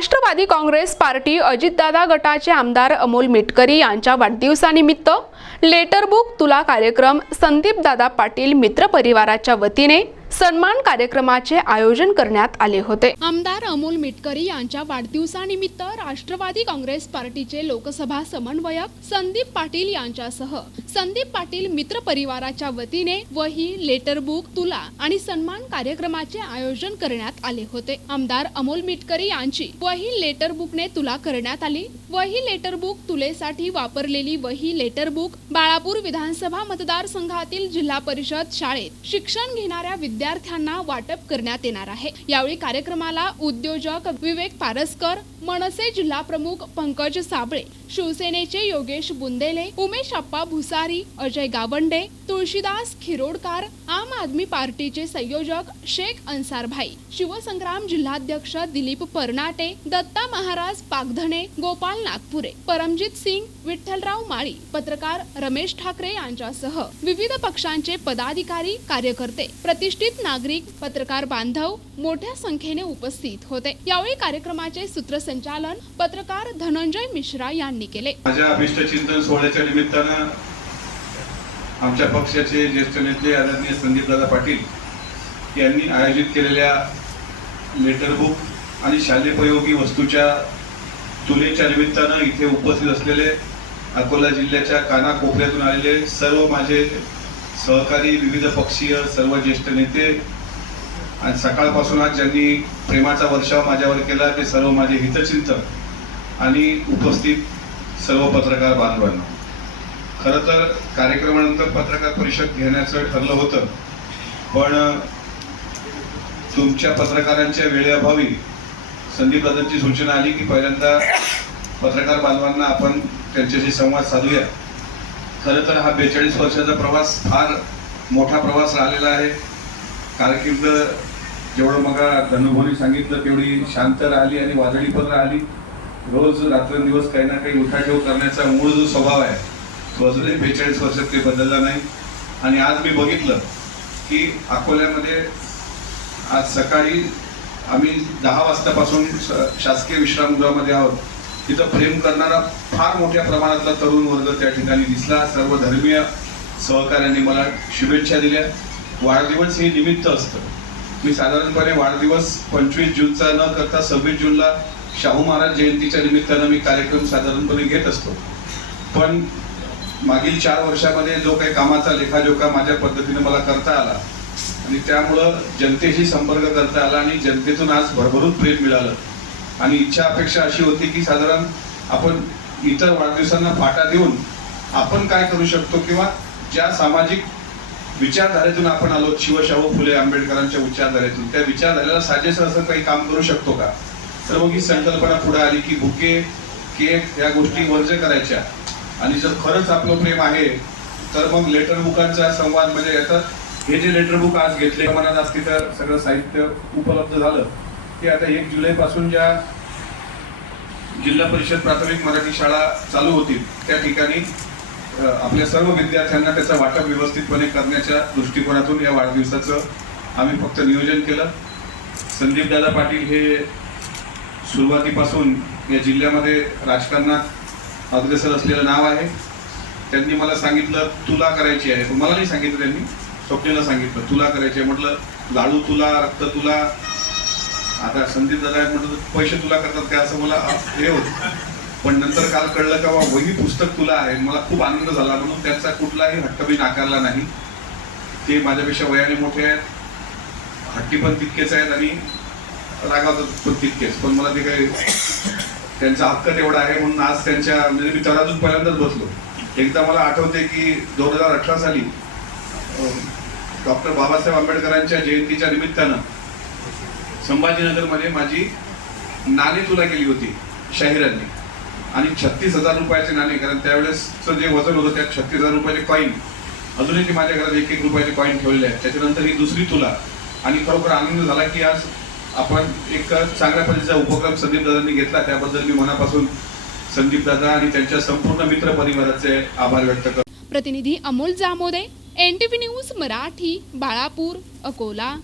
Rashtrawadi Congress party Ajitdada गटाचे आमदार अमोल मिटकरी यांच्या वाढदिवसानिमित्त लेटर बुक तुला कार्यक्रम संदीपदादा पाटील मित्र परिवाराच्या वतीने सन्मान कार्यक्रमाचे आयोजन करण्यात आले होते। आमदार अमोल मिटकरी यांच्या वाढदिवसानिमित्त राष्ट्रवादी काँग्रेस पार्टीचे लोकसभा समन्वयक संदीप पाटील यांच्यासह संदीप पाटील मित्र परिवाराच्या वतीने वही, लेटर बुक तुला आणि सन्मान कार्यक्रमाचे आयोजन करण्यात आले होते। आमदार अमोल मिटकरी यांची वही लेटर बुकने तुला करण्यात आली। वही लेटर बुक तुलेसाठी वापरलेली वही लेटर बुक बाळापूर विधानसभा मतदारसंघातील जिल्हा परिषद शाळेत शिक्षण घेणाऱ्या विद्यार्थ्यांना वाटप करण्यात येणार आहे। यावेळी कार्यक्रमाला उद्योजक विवेक पारसकर, मनसे जिल्हा प्रमुख पंकज साबळे, शिवसेनेचे योगेश बुंदेले, उमेश अप्पा भुसारी, अजय गावंडे, तुळशीदास खिरोडकर, आम आदमी पार्टीचे संयोजक शेख अन्सारभाई, शिवसंग्राम जिल्हाध्यक्ष दिलीप परनाटे, दत्ता महाराज पागधणे, गोपाल नागपुरे, परमजित सिंग, विठ्ठलराव माळी, पत्रकार रमेश ठाकरे यांच्यासह विविध पक्षांचे पदाधिकारी, कार्यकर्ते, प्रतिष्ठित नागरिक, पत्रकार बांधव मोठ्या संख्येने उपस्थित होते। यावेळी कार्यक्रमाचे सूत्रसंचालन पत्रकार धनंजय मिश्रा यांनी केले। माझ्या अभिष्ट चिंतन सोहळ्याच्या निमित्तानं आमच्या पक्षाचे ज्येष्ठ नेते आदरणीय संदीपदादा पाटील यांनी आयोजित केलेल्या लेटर बुक आणि शालेयोपयोगी वस्तूच्या तुलेच्या निमित्तानं इथे उपस्थित असलेले अकोला जिल्ह्याच्या कानाकोपऱ्यातून आलेले सर्व माझे सहकारी, विविध पक्षीय सर्व ज्येष्ठ नेते आणि सकाळपासून आज ज्यांनी प्रेमाचा वर्षाव माझ्यावर केला ते सर्व माझे हितचिंतक आणि उपस्थित सर्व पत्रकार बांधवांना, खरं तर कार्यक्रमानंतर पत्रकार परिषद घेण्याचं ठरलं होतं, पण तुमच्या पत्रकारांच्या वेळेअभावी संदीपदादांची सूचना आली की पहिल्यांदा पत्रकार बांधवांना आपण त्यांच्याशी संवाद साधूया। खरं तर हा 42 वर्षाचा प्रवास फार मोठा प्रवास राहिलेला आहे। कारकीर्द जेवढं मग धनुभाऊनी सांगितलं तेवढी शांत राहिली आणि वादळी पण राहिली। रोज रात्रंदिवस काही ना काही उठाठेव करण्याचा मूळ जो स्वभाव आहे तो अजूनही 42 वर्षात ते बदलला नाही। आणि आज मी बघितलं की अकोल्यामध्ये आज सकाळी आम्ही 10 वाजतापासून शासकीय विश्रामगृहामध्ये आहोत। तिथं प्रेम करणारा फार मोठ्या प्रमाणातला तरुण वर्ग त्या ठिकाणी दिसला। सर्व धर्मीय सहकाऱ्यांनी मला शुभेच्छा दिल्या। वाढदिवस हे निमित्त असतं। मी साधारणपणे वाढदिवस 25 जूनचा न करता 26 जूनला शाहू महाराज जयंतीच्या निमित्तानं मी कार्यक्रम साधारणपणे घेत असतो, पण मागील 4 वर्षामध्ये जो काही कामाचा लेखाजोखा माझ्या पद्धतीने मला करता आला आणि त्यामुळं जनतेशी संपर्क करता आला आणि जनतेतून आज भरभरून प्रेम मिळालं। आणि इच्छा अपेक्षा अशी होती की साधारण आपण इतर वाढदिवसांना फाटा देऊन आपण काय करू शकतो किंवा ज्या सामाजिक विचारधारेतून आपण आलो, शिवशाहू फुले आंबेडकरांच्या विचारधारेतून, त्या विचारधारेला साजेसं असं काही काम करू शकतो का। तर मग ही संकल्पना पुढे आली की बुके, केक या गोष्टी वर्ज करायच्या आणि जर खरंच आपलं प्रेम आहे तर मग लेटर बुकांचा संवाद म्हणजे आता हे जे लेटर बुक आज घेतले मनात आज तिथं सगळं साहित्य उपलब्ध झालं की आता 1 जुलैपासून ज्या जिल्हा परिषद प्राथमिक मराठी शाळा चालू होतील त्या ठिकाणी आपल्या सर्व विद्यार्थ्यांना त्याचा वाटप व्यवस्थितपणे करण्याच्या दृष्टिकोनातून या वाढदिवसाचं आम्ही फक्त नियोजन केलं। संदीपदादा पाटील हे सुरुवातीपासून या जिल्ह्यामध्ये राजकारणात अग्रेसर असलेलं नाव आहे। त्यांनी मला सांगितलं तुला करायची आहे, पण मला नाही सांगितलं, त्यांनी स्वप्नेला सांगितलं तुला करायची आहे। म्हटलं लाडू तुला, रक्त तुला, आता संदीपदादा म्हटलं पैसे तुला करतात काय असं मला हे होतं, पण नंतर काल कळलं का वही पुस्तक तुला आहे। मला खूप आनंद झाला, म्हणून त्याचा कुठलाही हट्ट मी नाकारला नाही। ते माझ्यापेक्षा वयाने मोठे आहेत, हट्टी पण तितकेच आहेत आणि रागावतात पण तितकेच, पण मला ते काही त्यांचा हक्क तेवढा आहे म्हणून आज त्यांच्या म्हणजे मी तराजून पहिल्यांदाच बसलो। एकदा मला आठवते की 2018 साली डॉक्टर बाबासाहेब आंबेडकरांच्या जयंतीच्या निमित्तानं संभाजीनगरमध्ये माझी नाणी तुला केली होती शाहिरांनी आणि 36,000 रुपयाचे नाणे, कारण त्यावेळेसचं जे वजन होतं त्यात 36,000 रुपयाचे कॉईन अजूनही ते माझ्या घरात 1-1 रुपयाचे कॉईन ठेवलेले आहेत। त्याच्यानंतर ही दुसरी तुला आणि खरोखर आनंद झाला की आज आपण एक चांगल्या पद्धतीचा उपक्रम संदीपदादांनी घेतला। त्याबद्दल मी मनापासून संदीपदादा आणि त्यांच्या संपूर्ण मित्र परिवाराचे आभार व्यक्त करतो। प्रतिनिधी अमोल जामोदे, NTV न्यूज मराठी, बाळापूर, अकोला।